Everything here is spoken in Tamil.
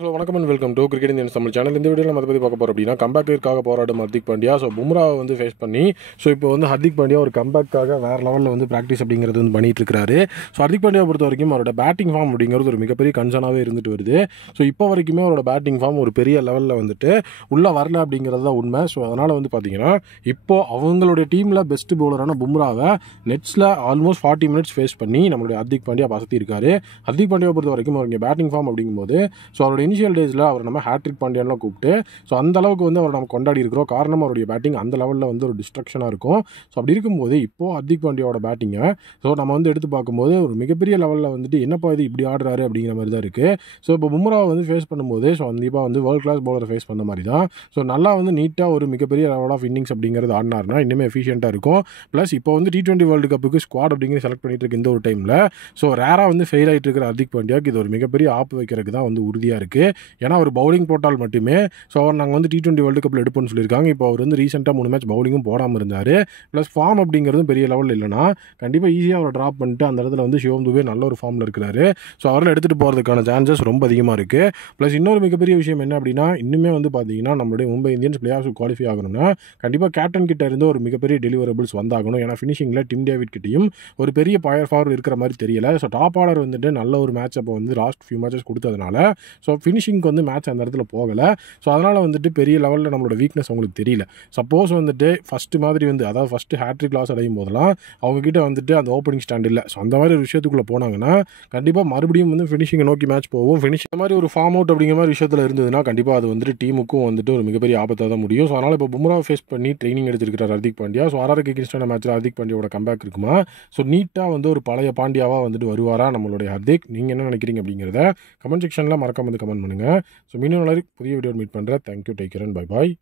ஹலோ வணக்கம் and welcome to cricket Indians Tamil channel. இந்த வீடியோவில் நம்ம அதை பற்றி பார்க்க போகிறோம் அப்படின்னா கம்பேக்கிற்காக போராடும் ஹர்திக் பாண்டியா. ஸோ பும்ராவை வந்து ஃபேஸ் பண்ணி இப்போ வந்து ஹர்திக் பாண்டியா ஒரு கம்பேக்காக வேறு லெவலில் வந்து ப்ராக்டிஸ் அப்படிங்கிறது வந்து பண்ணிட்டு இருக்காரு. ஸோ ஹர்திக் பாண்டியா பொறுத்த வரைக்கும் அவரோட பேட்டிங் ஃபார்ம் அப்படிங்கிறது ஒரு மிகப்பெரிய கன்சர்னாகவே இருந்துட்டு வருது. ஸோ இப்போ வரைக்குமே அவரோட பேட்டிங் ஃபார்ம் ஒரு பெரிய லெவலில் வந்துட்டு உள்ளே வரல அப்படிங்கிறது தான் உண்மை. ஸோ அதனால் வந்து பார்த்தீங்கன்னா இப்போது அவங்களுடைய டீமில் பெஸ்ட் பவுலரான பும்ராவை நெட்ஸில் ஆல்மோஸ்ட் 40 மினிட்ஸ் ஃபேஸ் பண்ணி நம்மளுடைய ஹர்திக் பாண்டியா பசத்தி இருக்காரு. ஹர்திக் பாண்டியா பொறுத்த வரைக்கும் அவருடைய பேட்டிங் ஃபார்ம் அப்படிங்கும்போது ஸோ அவரோட இனிஷியல் டேஸில் அவர் நம்ம ஹேட்ரிக் பாண்டியான்லாம் கூப்பிட்டு ஸோ அந்த அளவுக்கு வந்து அவர் நம்ம கொண்டாடி இருக்கிறோம். காரணம் அவருடைய பேட்டிங் அந்த லெவலில் வந்து ஒரு டிஸ்ட்ரக்ஷனாக இருக்கும். ஸோ அப்படி இருக்கும்போது இப்போது ஹர்திக் பாண்டியாவோட பேட்டிங்கை ஸோ நம்ம வந்து எடுத்து பார்க்கும்போது ஒரு மிகப்பெரிய லெவலில் வந்துட்டு என்னப்பா இது இப்படி ஆடுறாரு அப்படிங்கிற மாதிரி தான் இருக்குது. ஸோ இப்போ பும்ராவை வந்து ஃபேஸ் பண்ணும்போது ஸோ கண்டிப்பாக வந்து வேர்ல்ட் கிளாஸ் பவுலரை ஃபேஸ் பண்ண மாதிரி தான். ஸோ நல்லா வந்து நீட்டாக ஒரு மிகப்பெரிய லெவல் ஆஃப் இன்னிங்ஸ் அப்படிங்கிறது ஆடினார்னா இன்னுமே எஃபிஷியண்ட்டாக இருக்கும். ப்ளஸ் இப்போ வந்து T20 வேர்ல்டு கப்புக்கு ஸ்குவாட் அப்படிங்கிற செலக்ட் பண்ணிட்டு இருக்கு இந்த ஒரு டைமில். ஸோ ரேராக வந்து ஃபெயில் ஆகிட்டு இருக்கிற ஹர்திக் பாண்டியாவுக்கு இது ஒரு மிகப்பெரிய ஆப்பு வைக்கிறதுக்கு தான் வந்து உறுதியாக இருக்குது. ஏன்னா அவர் பவுலிங் போட்டால் மட்டுமே ஸோ அவர் நாங்கள் வந்து T20 வேர்ல்டு கப்பில் எடுப்போம்னு சொல்லியிருக்காங்க. இப்போ அவர் வந்து ரீசெண்டாக 3 மேட்ச் பவுலிங்கும் போடாமல் இருந்தார். ப்ளஸ் ஃபார்ம் அப்படிங்கிறதும் பெரிய லெவலில் இல்லைனா கண்டிப்பாக ஈஸியாக அவரை ட்ராப் பண்ணிட்டு அந்த இடத்துல வந்து சிவம் துபே நல்ல ஒரு ஃபார்மில் இருக்கிறாரு. ஸோ அவரில் எடுத்துகிட்டு போகிறதுக்கான சான்சஸ் ரொம்ப அதிகமாக இருக்குது. ப்ளஸ் இன்னொரு மிகப்பெரிய விஷயம் என்ன அப்படின்னா இன்னுமே வந்து பார்த்தீங்கன்னா நம்மளுடைய Mumbai Indians play off qualify ஆகணும்னா கண்டிப்பாக கேப்டன் கிட்ட இருந்து ஒரு மிகப்பெரிய டெலிவரபிள்ஸ் வந்தாகணும். ஏன்னா ஃபினிஷிங்கில் டிம் டேவிட் கிட்டையும் ஒரு பெரிய பயர் ஃபார் இருக்கிற மாதிரி தெரியல. ஸோ டாப் ஆர்டர் வந்துட்டு நல்ல ஒரு மேட்ச் அப்போ வந்து லாஸ்ட் ஃபியூ மேட்சஸ் கொடுத்ததுனால ஸோ ஃபினிஷிங்க்கு வந்து மேட்ச் அந்த இடத்துல போகலை. ஸோ அதனால் வந்துட்டு பெரிய லெவலில் நம்மளோட வீக்னஸ் அவங்களுக்கு தெரியல. சப்போஸ் வந்துட்டு ஃபஸ்ட்டு மாதிரி வந்து அதாவது ஃபஸ்ட்டு ஹேட்ரிக் லாஸ் அடையும் போதெல்லாம் அவங்ககிட்ட வந்துட்டு அந்த ஓப்பனிங் ஸ்டாண்ட் இல்லை. ஸோ அந்த மாதிரி ஒரு விஷயத்துக்குள்ளே போனாங்கன்னா கண்டிப்பாக மறுபடியும் வந்து ஃபினிஷிங்கை நோக்கி மேட்ச் போகும். இந்த மாதிரி ஒரு ஃபார்ம் அவுட் அப்படிங்கிற மாதிரி விஷயத்தில் இருந்ததுன்னா கண்டிப்பாக அது வந்துட்டு டீமுக்கும் வந்துட்டு ஒரு மிகப்பெரிய ஆபத்தாக தான் முடியும். ஸோ அதனால் இப்போ பும்ராவை ஃபேஸ் பண்ணி ட்ரைனிங் எடுத்துருக்கிறார் ஹர்திக் பாண்டியா. ஸோ ஆர்ஆருக்கு எகென்ஸ்டான மேட்ச்சில் ஹர்திக் பாண்டியாவோட கம்பேக் இருக்குமா? ஸோ நீட்டாக வந்து ஒரு பழைய பாண்டியாவாக வந்துட்டு வருவாரா நம்மளுடைய ஹர்திக்? நீங்கள் என்ன நினைக்கிறீங்க அப்படிங்கிறத கமெண்ட் செக்ஷனில் மறக்காம வந்து கமெண்ட் பண்ணுங்கள். ஸோ மீண்டும் புதிய வீடியோ மீட் பண்ணுறேன். Thank you, take care and bye bye.